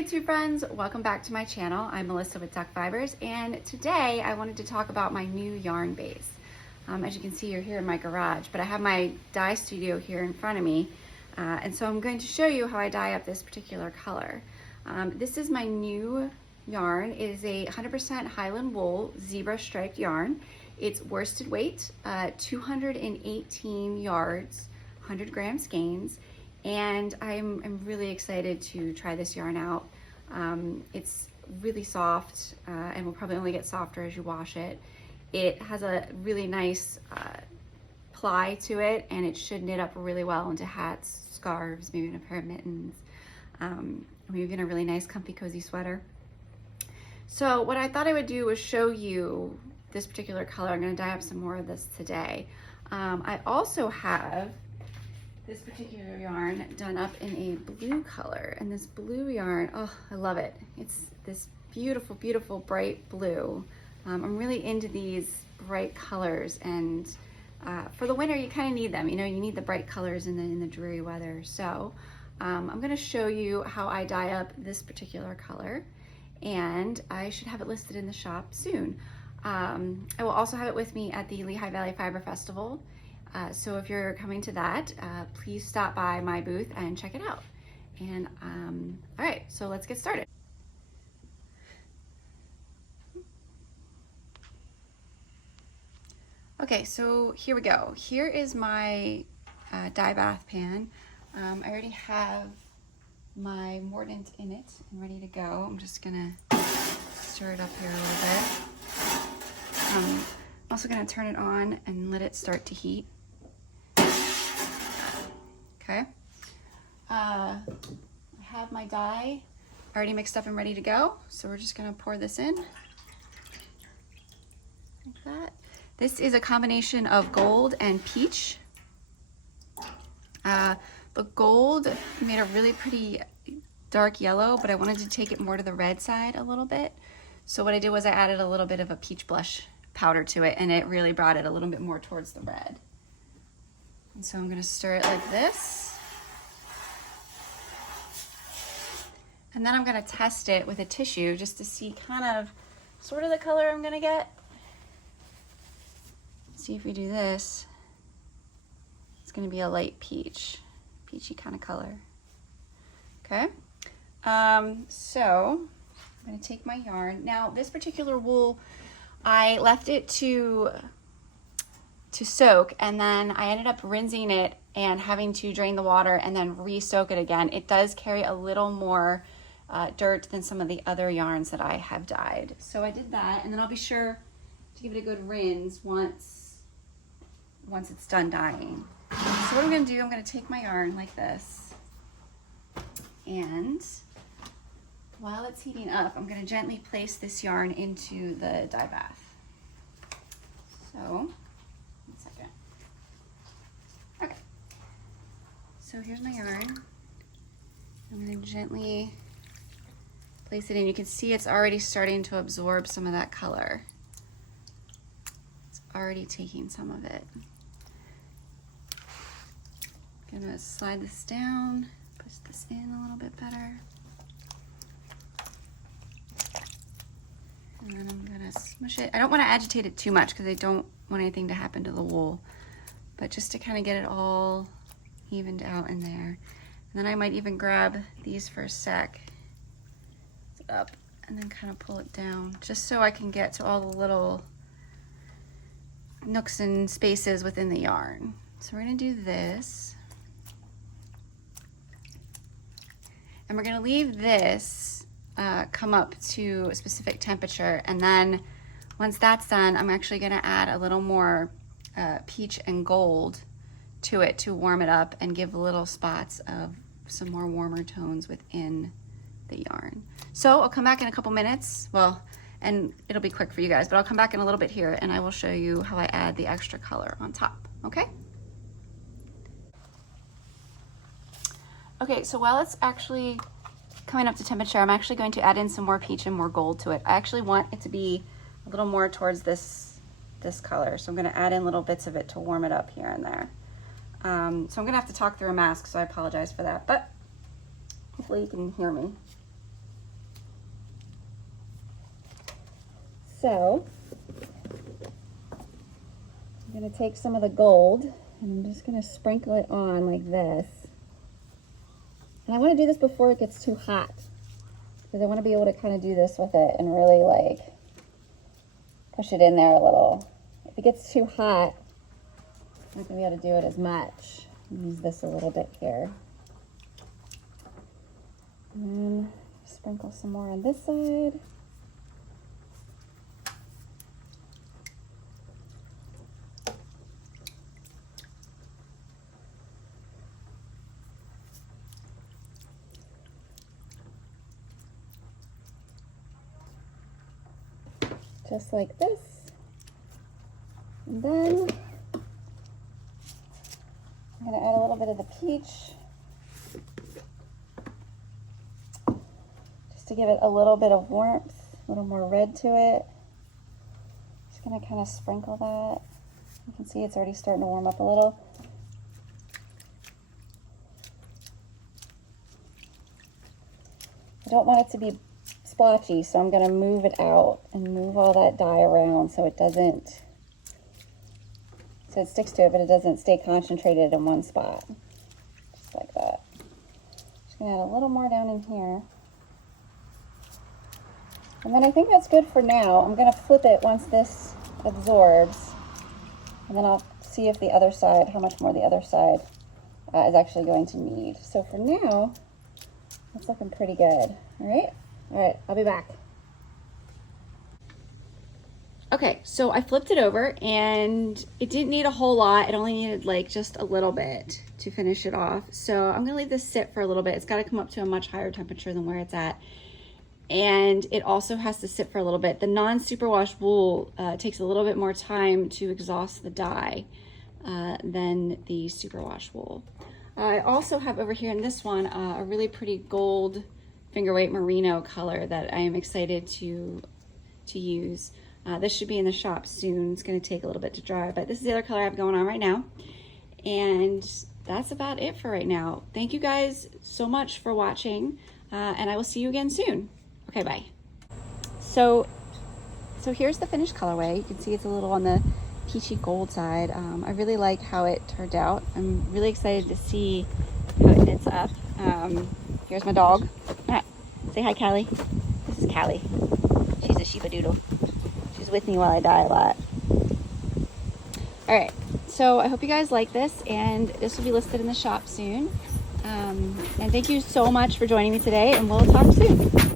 YouTube friends, welcome back to my channel. I'm Melissa with Duckfibers, and today I wanted to talk about my new yarn base. As you can see, you're here in my garage, but I have my dye studio here in front of me, and so I'm going to show you how I dye up this particular color. This is my new yarn. It is a 100% highland wool zebra striped yarn. It's worsted weight, 218 yards, 100 gram skeins. And I'm really excited to try this yarn out. It's really soft and will probably only get softer as you wash it. It has a really nice ply to it, and it should knit up really well into hats, scarves, maybe even a pair of mittens, maybe even a really nice comfy cozy sweater. So what I thought I would do was show you this particular color. I'm going to dye up some more of this today. I also have this particular yarn done up in a blue color, and this blue yarn, oh, I love it. It's this beautiful, beautiful bright blue. I'm really into these bright colors, and for the winter you kind of need them. You know, you need the bright colors in the dreary weather. So I'm going to show you how I dye up this particular color, and I should have it listed in the shop soon. I will also have it with me at the Lehigh Valley Fiber Festival. So if you're coming to that, please stop by my booth and check it out. And all right, so let's get started. Okay, so here we go. Here is my dye bath pan. I already have my mordant in it and ready to go. I'm just gonna stir it up here a little bit. I'm also gonna turn it on and let it start to heat. Okay, I have my dye already mixed up and ready to go, so we're just gonna pour this in like that. This is a combination of gold and peach. The gold made a really pretty dark yellow, but I wanted to take it more to the red side a little bit. So what I did was I added a little bit of a peach blush powder to it, and it really brought it a little bit more towards the red. And so I'm gonna stir it like this. And then I'm gonna test it with a tissue just to see kind of sort of the color I'm gonna get. See if we do this, it's gonna be a light peachy kind of color. Okay, so I'm gonna take my yarn. Now this particular wool, I left it to soak, and then I ended up rinsing it and having to drain the water and then re-soak it again. It does carry a little more dirt than some of the other yarns that I have dyed. So I did that, and then I'll be sure to give it a good rinse once it's done dyeing. So what I'm gonna do, I'm gonna take my yarn like this, and while it's heating up, I'm gonna gently place this yarn into the dye bath. So, okay, so here's my yarn. I'm going to gently place it in. You can see it's already starting to absorb some of that color. It's already taking some of it. I'm going to slide this down, push this in a little bit better. And then I'm gonna smush it. I don't want to agitate it too much because I don't want anything to happen to the wool, but just to kind of get it all evened out in there. And then I might even grab these for a sec, lift it up, and then kind of pull it down, just so I can get to all the little nooks and spaces within the yarn. So we're gonna do this, and we're gonna leave this come up to a specific temperature, and then once that's done, I'm actually going to add a little more peach and gold to it to warm it up and give little spots of some more warmer tones within the yarn. So I'll come back in a couple minutes, well, and it'll be quick for you guys, but I'll come back in a little bit here and I will show you how I add the extra color on top, okay? Okay, so while it's actually coming up to temperature, I'm actually going to add in some more peach and more gold to it. I actually want it to be a little more towards this color, so I'm going to add in little bits of it to warm it up here and there. So I'm going to have to talk through a mask, so I apologize for that, but hopefully you can hear me. So I'm going to take some of the gold and I'm just going to sprinkle it on like this. And I want to do this before it gets too hot, because I want to be able to kind of do this with it and really like push it in there a little. If it gets too hot, I'm not going to be able to do it as much. Use this a little bit here. And then sprinkle some more on this side. Just like this. And then I'm going to add a little bit of the peach, just to give it a little bit of warmth, a little more red to it. Just going to kind of sprinkle that. You can see it's already starting to warm up a little. I don't want it to be splotchy, so I'm going to move it out and move all that dye around so it doesn't, so it sticks to it, but it doesn't stay concentrated in one spot. Just like that. Just going to add a little more down in here. And then I think that's good for now. I'm going to flip it once this absorbs, and then I'll see if the other side, how much more the other side is actually going to need. So for now, it's looking pretty good. All right, I'll be back. Okay, so I flipped it over and it didn't need a whole lot. It only needed like just a little bit to finish it off. So I'm gonna leave this sit for a little bit. It's gotta come up to a much higher temperature than where it's at. And it also has to sit for a little bit. The non-superwash wool takes a little bit more time to exhaust the dye than the superwash wool. I also have over here in this one a really pretty gold fingerweight merino color that I am excited to use. This should be in the shop soon. It's going to take a little bit to dry, but this is the other color I have going on right now. And that's about it for right now. Thank you guys so much for watching, and I will see you again soon. Okay, bye. So here's the finished colorway. You can see it's a little on the peachy gold side. I really like how it turned out. I'm really excited to see how it knits up. Here's my dog. Say hi, Callie. This is Callie. She's a Shiba Doodle. She's with me while I dye a lot. All right, so I hope you guys like this, and this will be listed in the shop soon. And thank you so much for joining me today, and we'll talk soon.